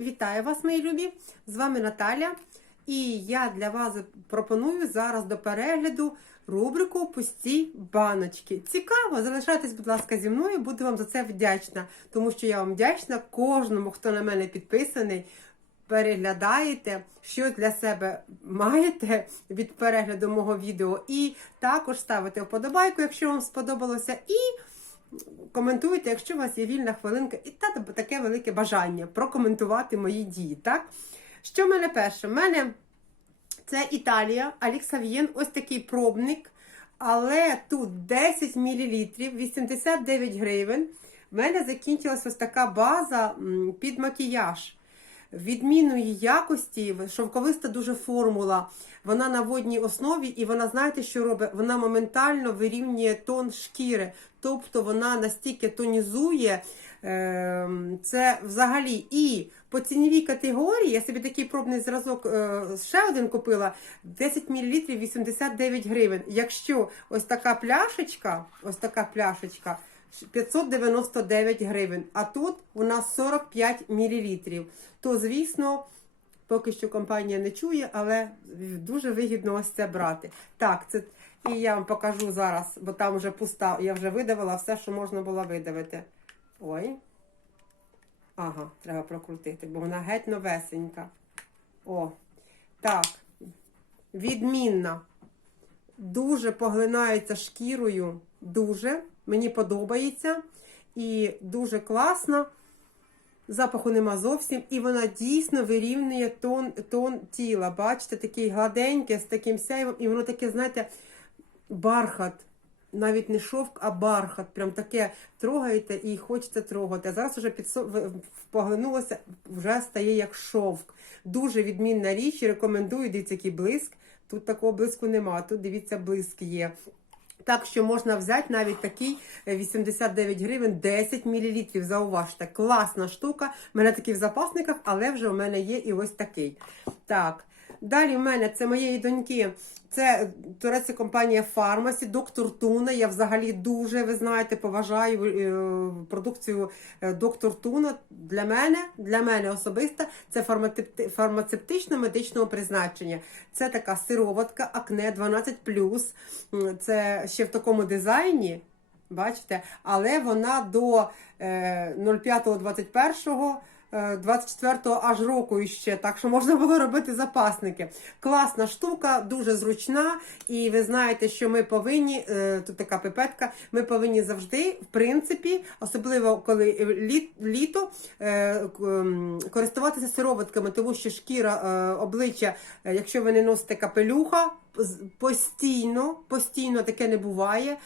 Вітаю вас, мої любі! З вами Наталя. І я для вас пропоную зараз до перегляду рубрику Пусті баночки. Цікаво, залишайтесь, будь ласка, зі мною, буду вам за це вдячна, тому що я вам вдячна кожному, хто на мене підписаний. Переглядаєте, що для себе маєте від перегляду мого відео, і також ставите вподобайку, якщо вам сподобалося, і коментуйте, якщо у вас є вільна хвилинка, і та таке велике бажання прокоментувати мої дії. Так? Що в мене перше? У мене це Італія, Аліксав'єн, ось такий пробник. Але тут 10 мл, 89 гривень. В мене закінчилась ось така база під макіяж. Відмінної якості, шовковиста дуже формула. Вона на водній основі, і вона, знаєте, що робить? Вона моментально вирівнює тон шкіри. Тобто вона настільки тонізує. е, Це взагалі і по ціновій категорії, я собі такий пробний зразок е, ще один купила 10 мл 89 гривень. Якщо ось така пляшечка, ось така пляшечка 599 гривень, а тут у нас 45 мл. То, звісно, поки що компанія не чує, але дуже вигідно ось це брати. Так, це і я вам покажу зараз, бо там вже пуста. Я вже видавила все, що можна було видавити. Ой. Ага, треба прокрутити, бо вона геть новесенька. О, так. Відмінна. Дуже поглинається шкірою. Дуже. Мені подобається. І дуже класно. Запаху нема зовсім. І вона дійсно вирівнює тон тон тіла. Бачите, такий гладенький, з таким сяйвом. І воно таке, знаєте, бархат. Навіть не шовк, а бархат. Прям таке трогаєте і хочеться трогати. А зараз вже підсо... поглинулося, вже стає як шовк. Дуже відмінна річ. Рекомендую, дивіться, який блиск. Тут такого блиску нема. Тут дивіться, блиск є. Так що можна взяти навіть такий 89 гривень, 10 мл. Зауважте, класна штука. У мене такий в запасниках, але вже у мене є і ось такий. Так. Далі в мене це моєї доньки, це турецька компанія Фармасі, доктор Туна. Я взагалі дуже, ви знаєте, поважаю е, продукцію е, доктор Туна. Для мене, для мене особисто, це фармацевтично-медичного призначення. Це така сироватка, акне 12. Це ще в такому дизайні. Бачите, але вона до е, 05.21 24-го аж року іще, так що можна було робити запасники. Класна штука, дуже зручна. І ви знаєте, що ми повинні, е, тут така пипетка, ми повинні завжди, в принципі, особливо коли літо, е, користуватися сироватками, тому що шкіра е, обличчя, якщо ви не носите капелюха, постійно, постійно таке не буває,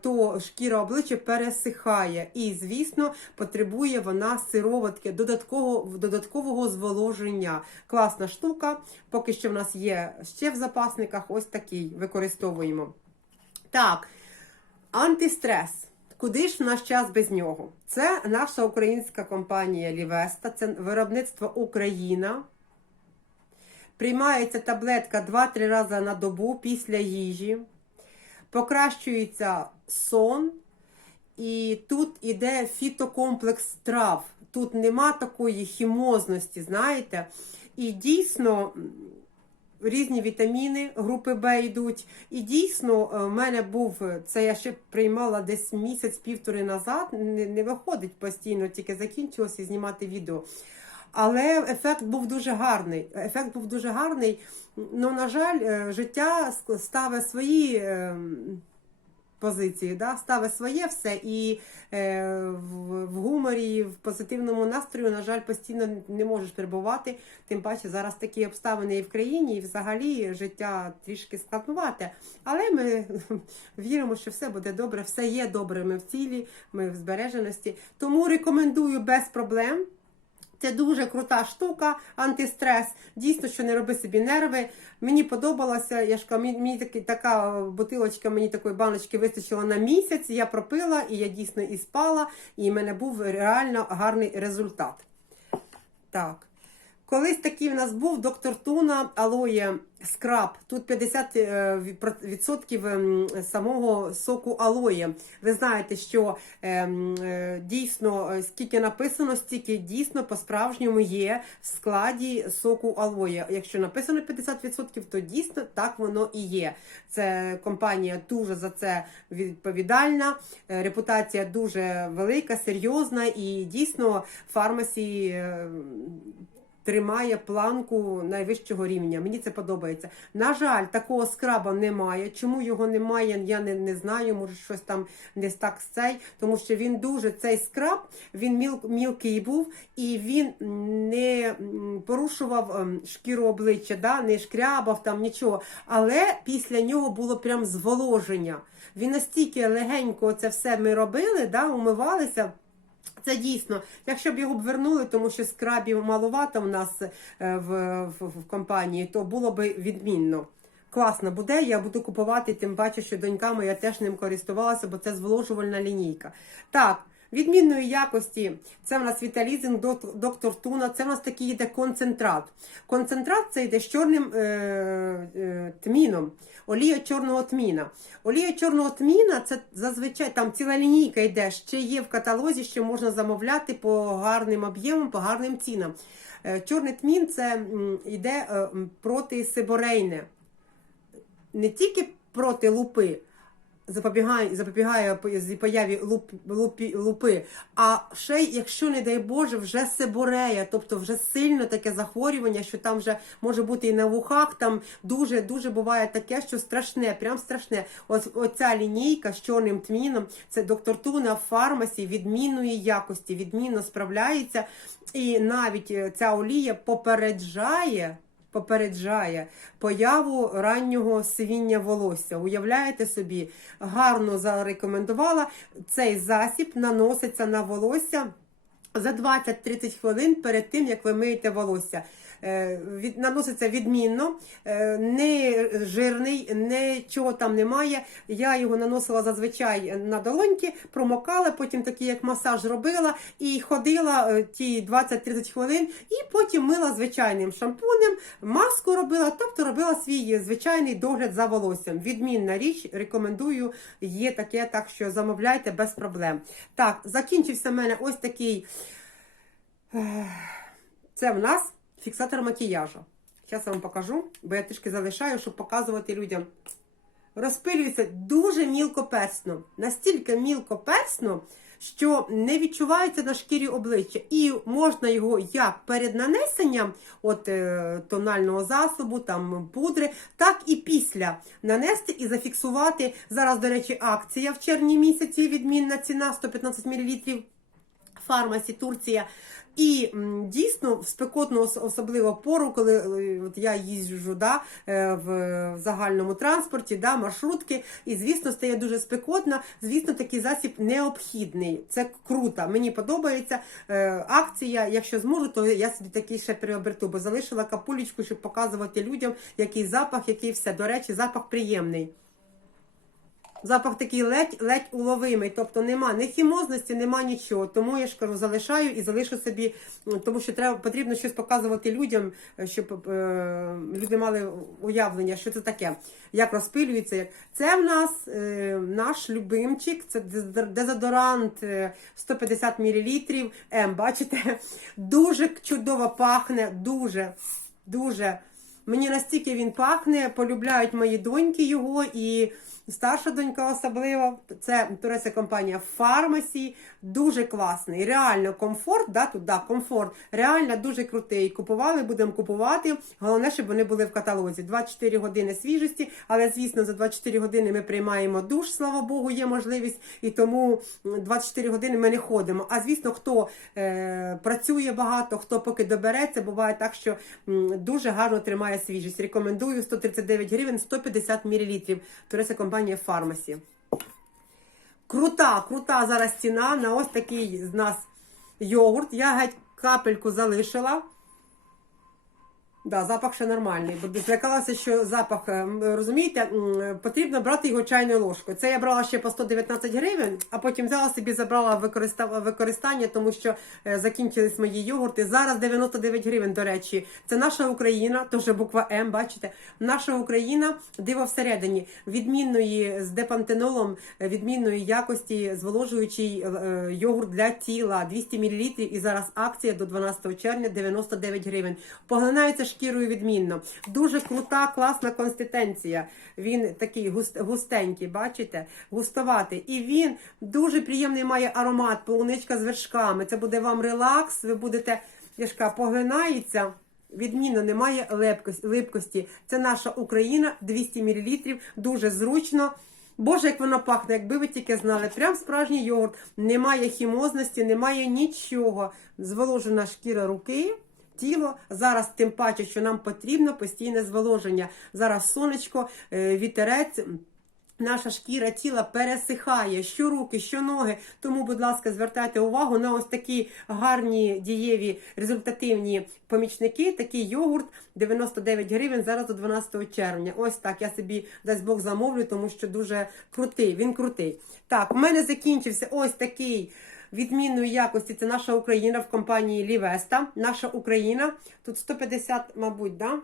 то шкіра обличчя пересихає. І, звісно, потребує вона сироватки, додаткового додаткового зволоження. Класна штука. Поки що в нас є ще в запасниках ось такий використовуємо. Так, антистрес. Куди ж в наш час без нього? Це наша українська компанія Лівеста, це виробництво Україна. Приймається таблетка 2-3 рази на добу після їжі. Покращується сон. І тут іде фітокомплекс трав. Тут нема такої хімозності, знаєте. І дійсно різні вітаміни групи Б йдуть. І дійсно, в мене був, це я ще приймала десь місяць-півтори назад, не, не виходить постійно, тільки закінчилося знімати відео. Але ефект був дуже гарний. Ефект був дуже гарний. Ну, на жаль, життя ставить свої позиції, да? ставить своє все. І е, в гуморі, в позитивному настрою, на жаль, постійно не можеш перебувати. Тим паче зараз такі обставини і в країні, і взагалі життя трішки складнувате. Але ми віримо, що все буде добре, все є добре. Ми в цілі, ми в збереженості. Тому рекомендую без проблем. Це дуже крута штука, антистрес. Дійсно, що не роби собі нерви. Мені подобалося, я ж мені, мені такі, така бутилочка, мені такої баночки вистачило на місяць. Я пропила, і я дійсно і спала, і в мене був реально гарний результат. Так. Колись такий в нас був доктор Туна Алоє скраб. Тут 50% е, ем, самого соку алоє. Ви знаєте, що ем, е, дійсно е, скільки написано, стільки дійсно по-справжньому є в складі соку алоє. Якщо написано 50%, то дійсно так воно і є. Це компанія дуже за це відповідальна, репутація дуже велика, серйозна і дійсно фармасі. Тримає планку найвищого рівня. Мені це подобається. На жаль, такого скраба немає. Чому його немає, я не, не знаю. Може, щось там не так з цей, тому що він дуже цей скраб, він міл, мілкий був і він не порушував ем, шкіру обличчя, да? не шкрябав там нічого. Але після нього було прям зволоження. Він настільки легенько це все ми робили, да? умивалися. Це дійсно, якщо б його б вернули, тому що скрабів маловато в нас е, в, в, в компанії, то було б відмінно. Класно буде, я буду купувати, тим паче, що донька моя теж ним користувалася, бо це зволожувальна лінійка. Так, відмінної якості це в нас Віталізинг, доктор Туна, це в нас такий йде концентрат. Концентрат це йде з чорним е, е, тміном. Олія чорного тміна. Олія чорного тміна це зазвичай там ціла лінійка йде, ще є в каталозі, що можна замовляти по гарним об'ємам, по гарним цінам. Е, Чорний тмін це йде е, проти сиборейне. Не тільки проти лупи, запобігає, запобігає появі луп, лупі, лупи, а ще якщо, не дай Боже, вже сиборея, тобто вже сильно таке захворювання, що там вже може бути і на вухах, там дуже дуже буває таке, що страшне, прям страшне. Ось оця лінійка з чорним тміном, це доктор Туна в фармасі відмінної якості, відмінно справляється. І навіть е, ця олія попереджає. Попереджає появу раннього сивіння волосся. Уявляєте собі, гарно зарекомендувала. Цей засіб наноситься на волосся за 20-30 хвилин перед тим, як ви миєте волосся. Е, Від, наноситься відмінно, е, не жирний, нічого там немає. Я його наносила зазвичай на долоньки, промокала, потім такий як масаж робила і ходила е, ті 20-30 хвилин, і потім мила звичайним шампунем, маску робила, тобто робила свій звичайний догляд за волоссям. Відмінна річ, рекомендую, є таке, так що замовляйте без проблем. Так, закінчився в мене ось такий. Це в нас фіксатор макіяжу. Зараз я вам покажу, бо я трішки залишаю, щоб показувати людям. Розпилюється дуже мілкоперсно. Настільки мілкоперсно, що не відчувається на шкірі обличчя. І можна його як перед нанесенням от, е, тонального засобу, там пудри, так і після нанести і зафіксувати. Зараз, до речі, акція в червні місяці, відмінна ціна 115 мл. Фармасі Турція. І дійсно в спекотну особливо пору, коли е, от я їжджу да, е, в, загальному транспорті, да, маршрутки, і звісно стає дуже спекотно. Звісно, такий засіб необхідний. Це круто. Мені подобається е, акція. Якщо зможу, то я собі такий ще приобрету, бо залишила капулечку, щоб показувати людям, який запах, який все. До речі, запах приємний. Запах такий ледь ледь уловимий, тобто нема ні хімозності, нема нічого. Тому я ж кажу, залишаю і залишу собі, тому що треба потрібно щось показувати людям, е, щоб е, люди мали уявлення, що це таке, як розпилюється. Це в нас е, наш любимчик, це дезодор- дезодорант е, 150 мл. М, бачите, дуже чудово пахне, дуже, дуже. Мені настільки він пахне, полюбляють мої доньки його і старша донька особливо. Це турецька компанія Фармасі. Дуже класний. Реально комфорт, да, тут да, комфорт. Реально дуже крутий. Купували, будемо купувати. Головне, щоб вони були в каталозі. 24 години свіжості, але звісно, за 24 години ми приймаємо душ, слава Богу, є можливість, і тому 24 години ми не ходимо. А звісно, хто е, працює багато, хто поки добереться, буває так, що м, дуже гарно тримає свіжість. Рекомендую 139 гривень, 150 мл. Турецька компанія Фармасі. Крута, крута зараз ціна на ось такий з нас йогурт. Я геть капельку залишила. Да, запах ще нормальний, бо злякалася, що запах, е, розумієте, потрібно брати його чайною ложкою. Це я брала ще по 119 гривень, а потім взяла собі, забрала використання, тому що е, закінчились мої йогурти. Зараз 99 гривень, до речі. Це наша Україна, теж буква М, бачите? Наша Україна, диво всередині, відмінної з депантенолом, е, відмінної якості, зволожуючий йогурт для тіла 200 мл. І зараз акція до 12 червня 99 гривень. Поглинається шкірою відмінно. Дуже крута, класна консистенція. Він такий густ- густенький, бачите? Густоватий. І він дуже приємний має аромат, полуничка з вершками. Це буде вам релакс. Ви будете, я ж кажу, поглинається. Відмінно немає липкості. Це наша Україна, 200 мл, дуже зручно. Боже, як воно пахне, якби ви тільки знали. Прям справжній йогурт. Немає хімозності, немає нічого. Зволожена шкіра руки. Тіло зараз, тим паче, що нам потрібно постійне зволоження. Зараз сонечко, е, вітерець. Наша шкіра тіла пересихає, що руки, що ноги. Тому, будь ласка, звертайте увагу на ось такі гарні, дієві, результативні помічники. Такий йогурт 99 гривень зараз до 12 червня. Ось так. Я собі дасть Бог замовлю, тому що дуже крутий. Він крутий. Так, у мене закінчився ось такий. Відмінної якості це наша Україна в компанії Лівеста. Наша Україна. Тут 150, мабуть, да?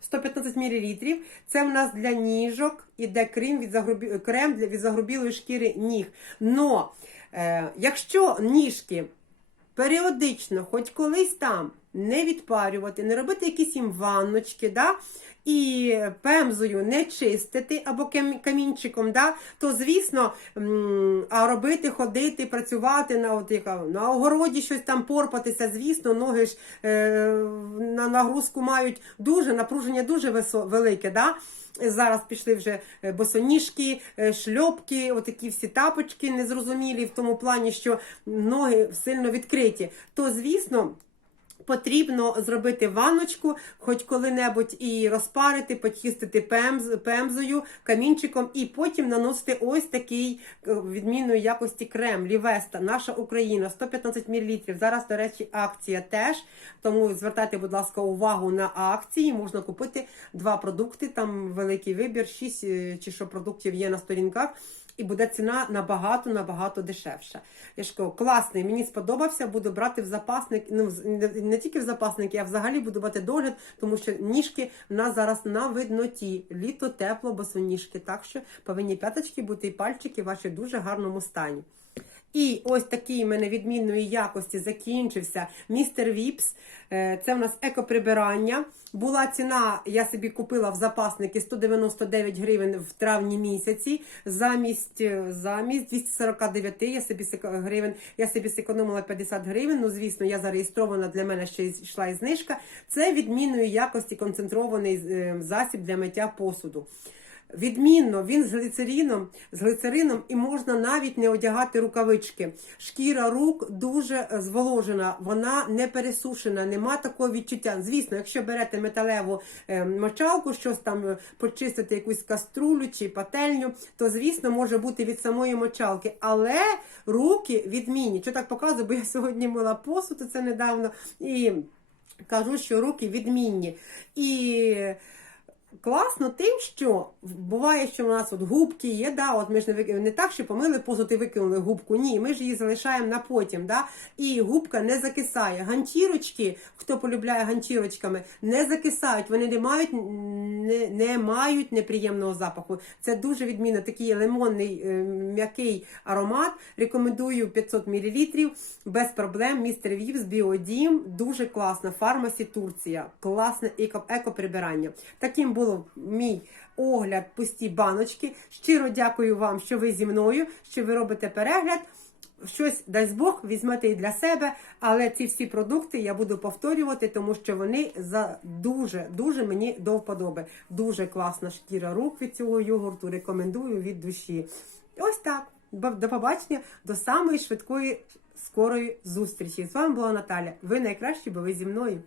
115 мл. Це в нас для ніжок іде крем від, загрубі... крем від загрубілої шкіри ніг. Но е, якщо ніжки періодично, хоч колись там, не відпарювати, не робити якісь їм ванночки, да? і пемзою не чистити або камінчиком, да? то звісно, а робити, ходити, працювати на, от, яка, на огороді щось там порпатися, звісно, ноги ж е, на нагрузку мають дуже, напруження дуже велике. Да? Зараз пішли вже е, босоніжки, е, шльопки, отакі всі тапочки незрозумілі в тому плані, що ноги сильно відкриті. То, звісно, Потрібно зробити ванночку, хоч коли-небудь і розпарити, почистити пемз, пемзою, камінчиком, і потім наносити ось такий е, відмінної якості крем Лівеста, наша Україна, 115 мл. Зараз, до речі, акція теж. Тому звертайте, будь ласка, увагу на акції. Можна купити два продукти. Там великий вибір, 6 чи що продуктів є на сторінках. І буде ціна набагато набагато дешевша. Я ж кажу, класний, мені сподобався, буду брати в запасник. Ну не, тільки в запасник, я взагалі буду брати догляд, тому що ніжки в нас зараз на видноті. Літо тепло, босоніжки. Так що повинні п'яточки бути і пальчики ваші дуже гарному стані. І ось такий в мене відмінної якості закінчився містер Віпс. Е, Це в нас екоприбирання. Була ціна, я собі купила в запасники 199 гривень в травні місяці. Замість, е, замість 249 я собі гривень, я собі зекономила 50 гривень. Ну, звісно, я зареєстрована для мене ще йшла і знижка. Це відмінної якості концентрований е, засіб для миття посуду. Відмінно, він з глицерином, з глицерином і можна навіть не одягати рукавички. Шкіра рук дуже е, зволожена, вона не пересушена, нема такого відчуття. Звісно, якщо берете металеву е, мочалку, щось там е, почистити якусь каструлю чи пательню, то звісно може бути від самої мочалки. Але руки відмінні. Що так показую, бо я сьогодні мила посуд, це недавно і кажу, що руки відмінні. І Класно тим, що буває, що у нас от губки є, да, от ми ж не, не так, що помили посуд і викинули губку. Ні, ми ж її залишаємо на потім. Да? І губка не закисає. Ганчірочки, хто полюбляє ганчірочками, не закисають, вони не мають, не, не мають неприємного запаху. Це дуже відмінно такий лимонний е, м'який аромат. Рекомендую 500 мл без проблем. Містер Вівс, Біодім, дуже класно. Фармасі Турція, класне еко, екоприбирання. Таким було мій огляд пусті баночки. Щиро дякую вам, що ви зі мною, що ви робите перегляд. Щось дасть Бог, візьмете і для себе, але ці всі продукти я буду повторювати, тому що вони за дуже дуже мені до вподоби. Дуже класна шкіра рук від цього йогурту. Рекомендую від душі. Ось так. До побачення, до самої швидкої скорої зустрічі. З вами була Наталя. Ви найкращі, бо ви зі мною.